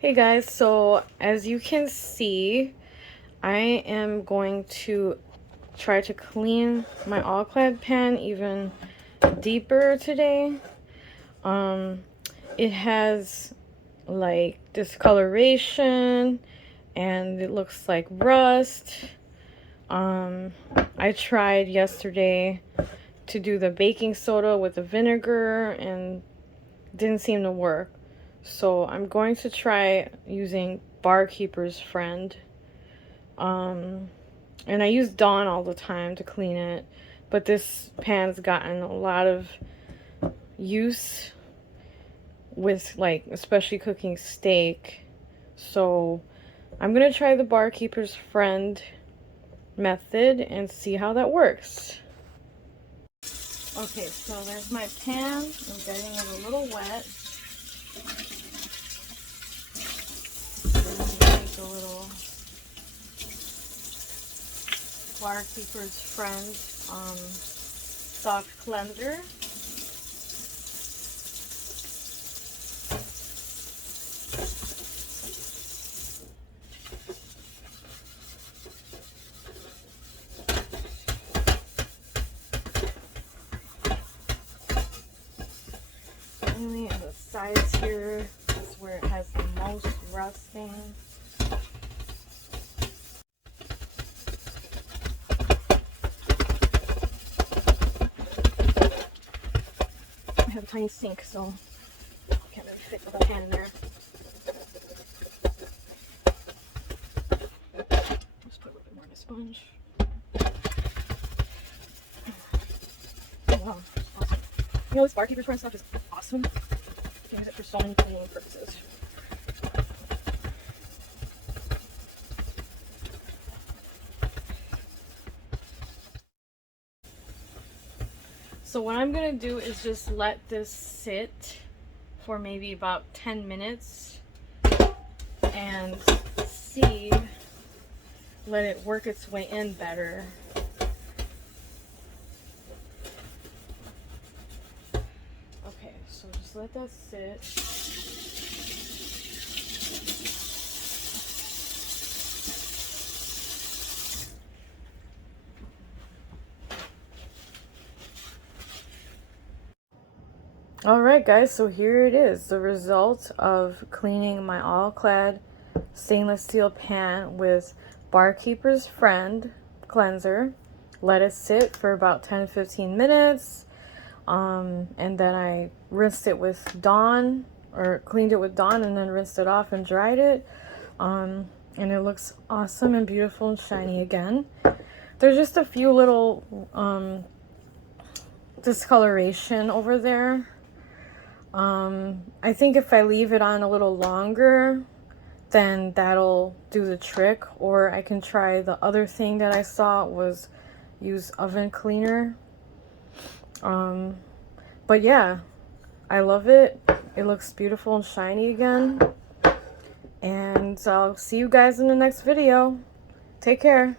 Hey guys, so as you can see, I am going to try to clean my All Clad pan even deeper today. Um, it has like discoloration and it looks like rust. I tried yesterday to do the baking soda with the vinegar and didn't seem to work. So I'm going to try using Barkeeper's Friend. And I use Dawn all the time to clean it, but this pan's gotten a lot of use with, like, especially cooking steak. So I'm gonna try the Barkeeper's Friend method and see how that works. Okay, so there's my pan. I'm getting it a little wet. Take a little Barkeeper's Friend soft cleanser. Only on the sides here is where it has the most rusting. I have a tiny sink, so I can't really fit the whole pan in there. Just put a little bit more in the sponge. Oh, wow, awesome. You know, this Barkeeper's Friend stuff is awesome. You can use it for so many cleaning purposes. So what I'm gonna do is just let this sit for maybe about 10 minutes and see, let it work its way in better. Okay, so just let that sit. Alright guys, so here it is, the result of cleaning my All Clad stainless steel pan with Barkeeper's Friend cleanser. Let it sit for about 10-15 minutes, and then I rinsed it with Dawn, or cleaned it with Dawn, and then rinsed it off and dried it, and it looks awesome and beautiful and shiny again. There's just a few little discoloration over there. I think if I leave it on a little longer, then that'll do the trick. Or I can try the other thing that I saw was use oven cleaner. But yeah, I love it. It looks beautiful and shiny again. And I'll see you guys in the next video. Take care.